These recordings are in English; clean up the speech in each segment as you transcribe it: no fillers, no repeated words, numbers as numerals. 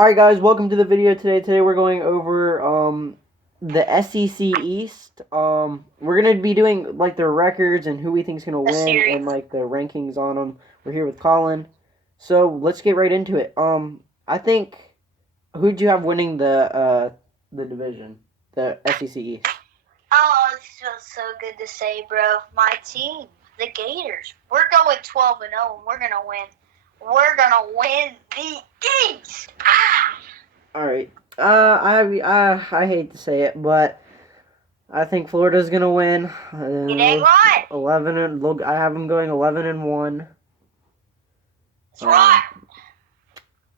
Alright guys, welcome to the video today. Today we're going over the SEC East. We're going to be doing like their records and who we think is going to The win series. and like the rankings on them. We're here with Colin. So, let's get right into it. I think who'd you have winning the division, the SEC East? Oh, it feels so good to say, bro. My team, the Gators. We're going 12-0, and we're gonna win. We're gonna win the East. Alright. I hate to say it, but I think Florida's gonna win. You dang right. 11 and look, I have them going 11-1. That's right.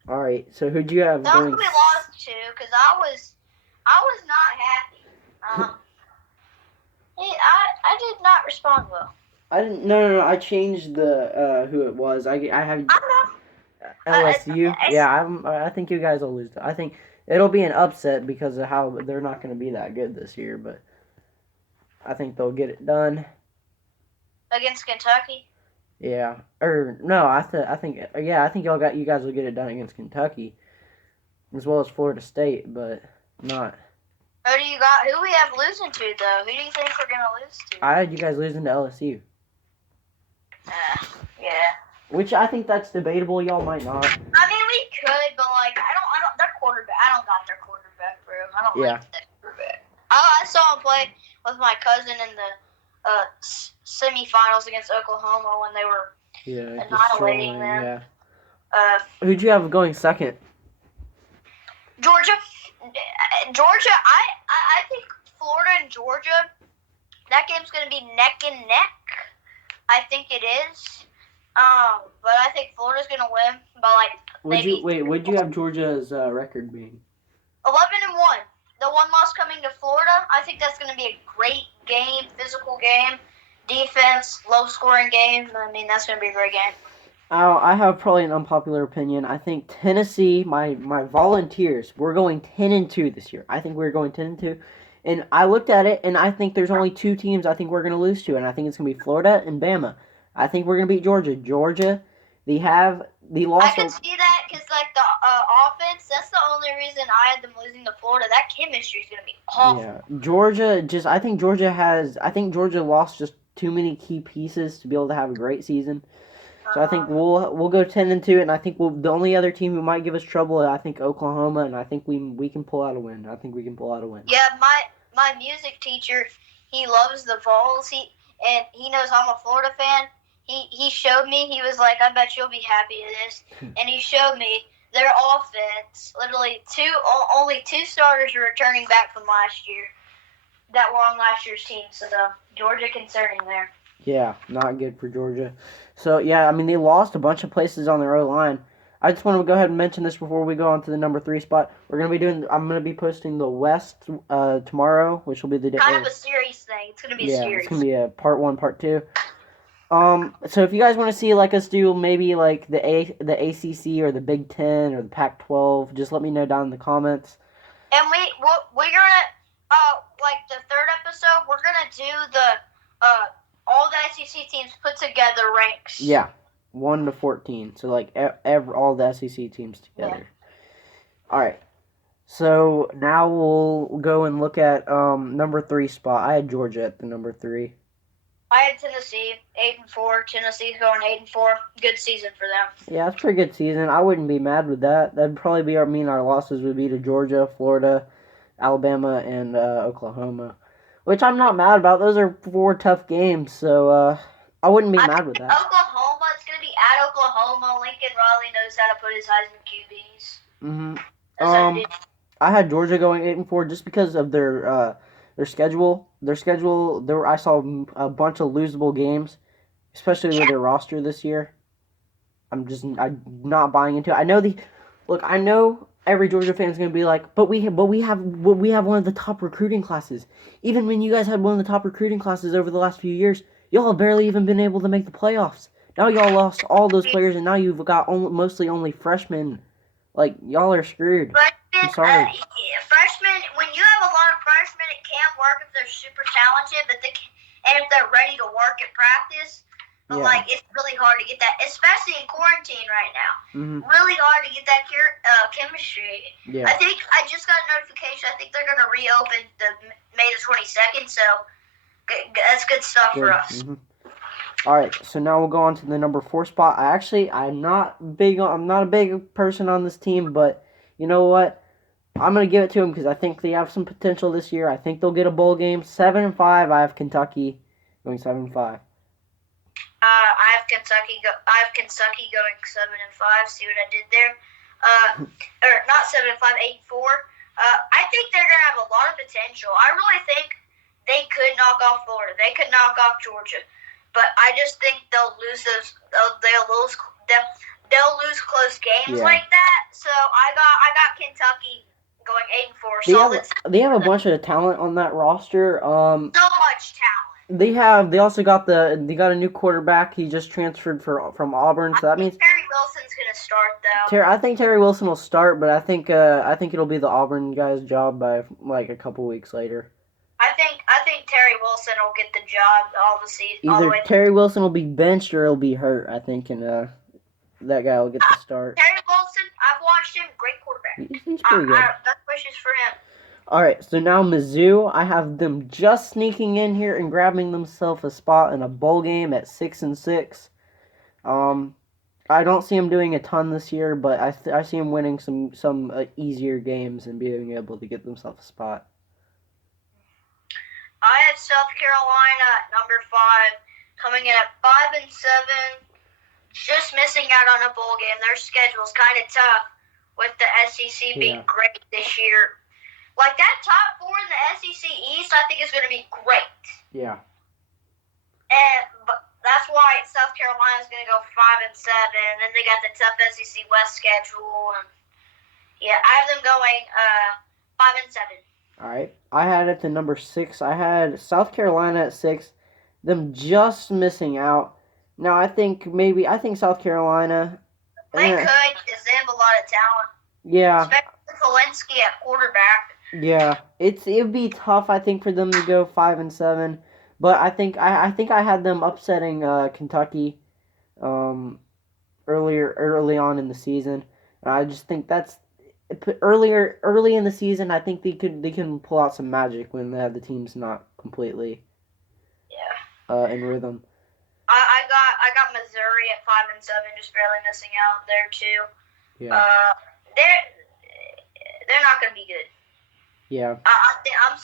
All right. So who'd you have Don't going? we lost to, because I was not happy. I did not respond well. I didn't. No. I changed the who it was. I have I know. LSU. Yeah. I think you guys will lose. I think it'll be an upset because of how they're not going to be that good this year. But I think they'll get it done. Against Kentucky. Yeah. Or no. I think. Yeah. I think you guys will get it done against Kentucky, as well as Florida State, but not. Who do you got? Who we have losing to though? Who do you think we're gonna lose to? I had you guys losing to LSU. Yeah. Which I think that's debatable. Y'all might not. I mean, we could, but like, I don't. Their quarterback. I don't got their quarterback, bro. I don't like that quarterback. I saw him play with my cousin in the semifinals against Oklahoma when they were annihilating them. Yeah. Who'd you have going second? Georgia. I think Florida and Georgia. That game's gonna be neck and neck. I think it is. But I think Florida's gonna win by like. What'd you have Georgia's record being? 11-1. The one loss coming to Florida. I think that's gonna be a great game, physical game, defense, low scoring game. I mean, that's gonna be a great game. I have probably an unpopular opinion. I think Tennessee, my Volunteers, we're going 10-2 this year. I think we're going 10-2. And I looked at it, and I think there's only two teams I think we're going to lose to, and I think it's going to be Florida and Bama. I think we're going to beat Georgia. Georgia, they lost. I can see that because, like, the offense, that's the only reason I had them losing to Florida. That chemistry is going to be awful. Yeah, Georgia, I think Georgia lost just too many key pieces to be able to have a great season. So I think we'll go 10-2, and I think the only other team who might give us trouble, I think Oklahoma, and I think we can pull out a win. I think we can pull out a win. Yeah, my music teacher, he loves the Vols. He knows I'm a Florida fan. He showed me. He was like, "I bet you'll be happy with this," and he showed me their offense. Literally only two starters are returning back from last year that were on last year's team. So Georgia concerning there. Yeah, not good for Georgia. So, yeah, I mean, they lost a bunch of places on their O-line. I just want to go ahead and mention this before we go on to the number 3 spot. I'm going to be posting the West tomorrow, which will be the day. Kind of a series thing. It's going to be a series. Yeah, it's going to be a part 1, part 2. So if you guys want to see like us do maybe like the ACC or the Big Ten or the Pac-12, just let me know down in the comments. And we're gonna like the third episode, we're gonna do the all the SEC teams put together ranks. Yeah, 1 to 14. So like all the SEC teams together. Yeah. All right. So now we'll go and look at number 3 spot. I had Georgia at the number 3. I had Tennessee 8-4. Tennessee's going 8-4. Good season for them. Yeah, it's a pretty good season. I wouldn't be mad with that. That'd probably be our losses would be to Georgia, Florida, Alabama, and Oklahoma, which I'm not mad about. Those are 4 tough games, so I wouldn't be mad with that. Oklahoma, it's gonna be at Oklahoma. Lincoln Riley knows how to put his Heisman QBs. I had Georgia going 8-4 just because of their schedule. I saw a bunch of losable games, especially with their roster this year. I'm not buying into it. I know every Georgia fan is going to be like, but we have one of the top recruiting classes. Even when you guys had one of the top recruiting classes over the last few years, y'all have barely even been able to make the playoffs. Now y'all lost all those players, and now you've got mostly only freshmen. Like, y'all are screwed. I'm sorry. Freshmen, when you have a lot of freshmen, it can work if they're super talented, and if they're ready to work at practice. But Yeah. like, it's really hard to get that, especially in quarantine right now. Mm-hmm. Really hard to get that chemistry. Yeah. I think I just got a notification. I think they're going to reopen the May the 22nd. So that's good stuff for us. Mm-hmm. All right, so now we'll go on to the number 4 spot. I'm not a big person on this team, but you know what? I'm gonna give it to them because I think they have some potential this year. I think they'll get a bowl game. 7-5. I have Kentucky going 7-5. I have Kentucky. I have Kentucky going 7-5. See what I did there? Or not 7-5, 8-4. I think they're gonna have a lot of potential. I really think they could knock off Florida. They could knock off Georgia. But I just think they'll lose those. They'll lose close games like that. So I got Kentucky going 8-4. They have a bunch of talent on that roster. So much talent. They also got a new quarterback. He just transferred from Auburn, so that means Terry Wilson's gonna start though. I think Terry Wilson will start, but I think it'll be the Auburn guy's job by like a couple weeks later. I think Terry Wilson will get the job all the season. Either Terry Wilson will be benched or he'll be hurt, I think, and that guy will get the start. Terry Wilson, I've watched him. Great quarterback. He's pretty good. Best wishes for him. All right, so now Mizzou, I have them just sneaking in here and grabbing themselves a spot in a bowl game at 6-6. I don't see them doing a ton this year, but I see them winning some easier games and being able to get themselves a spot. I have South Carolina at number 5, coming in at 5-7, just missing out on a bowl game. Their schedule's kind of tough with the SEC being great this year. Like that top 4 in the SEC East, I think is going to be great. Yeah. But that's why South Carolina's going to go 5-7, and then they got the tough SEC West schedule. And yeah, I have them going 5-7. All right. I had it to number 6. I had South Carolina at 6. Them just missing out. Now, I think South Carolina. They could, because they have a lot of talent. Yeah. Especially Kalinsky at quarterback. Yeah. It'd be tough, I think, for them to go 5-7. But I think I had them upsetting Kentucky early on in the season. And I just think that's early in the season. I think they can pull out some magic when the team's not completely in rhythm. I got Missouri at 5-7, just barely missing out there too. Yeah. They're not gonna be good. Yeah. I'm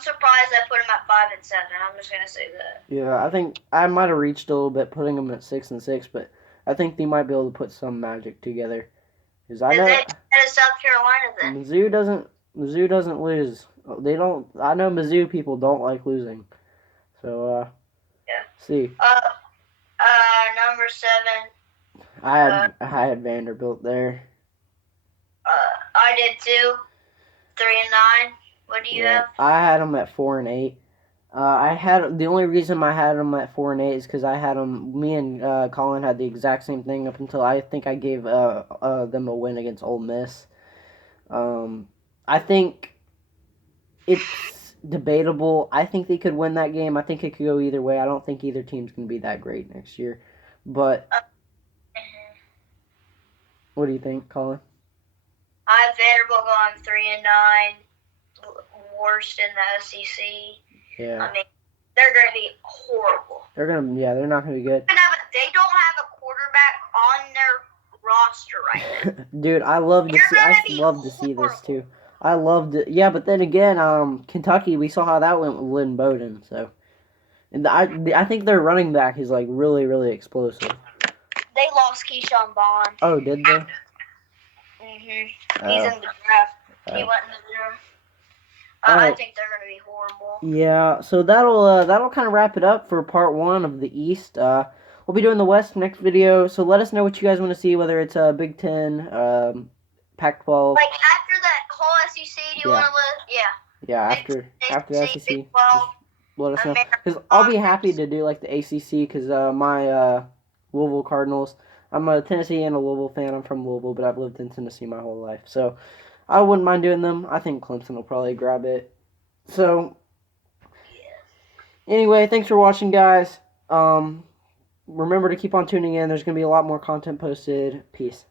surprised I put them at 5-7. I'm just gonna say that. Yeah, I think I might have reached a little bit putting them at 6-6, but I think they might be able to put some magic together. Because I know South Carolina then. Mizzou doesn't lose. They don't. I know Mizzou people don't like losing. So see. Number 7. I had Vanderbilt there. I did too. 3-9. What do you have? I had them at 4-8. The only reason I had them at 4-8 is because I had them. Me and Colin had the exact same thing up until I think I gave them a win against Ole Miss. I think it's debatable. I think they could win that game. I think it could go either way. I don't think either team's gonna be that great next year. But what do you think, Colin? I have Vanderbilt going 3-9. Worst in the SEC. Yeah. I mean, they're going to be horrible. They're not going to be good. They don't have a quarterback on their roster right now. Dude, I love to see this too. I loved it. Yeah, but then again, Kentucky, we saw how that went with Lynn Bowden. So, and I think their running back is like really, really explosive. They lost Keyshawn Bond. Oh, did they? He's in the draft. He went in the draft. I think they're going to be horrible. Yeah, so that'll kind of wrap it up for part 1 of the East. We'll be doing the West next video. So let us know what you guys want to see, whether it's Big Ten, Pac-12. Like after that whole SEC, do you want to let? Yeah. Yeah, after the SEC, just let us know. Because I'll be happy to do like the ACC. Because my Louisville Cardinals. I'm a Tennessee and a Louisville fan. I'm from Louisville, but I've lived in Tennessee my whole life. So I wouldn't mind doing them. I think Clemson will probably grab it. So, anyway, thanks for watching, guys. remember to keep on tuning in. There's going to be a lot more content posted. Peace.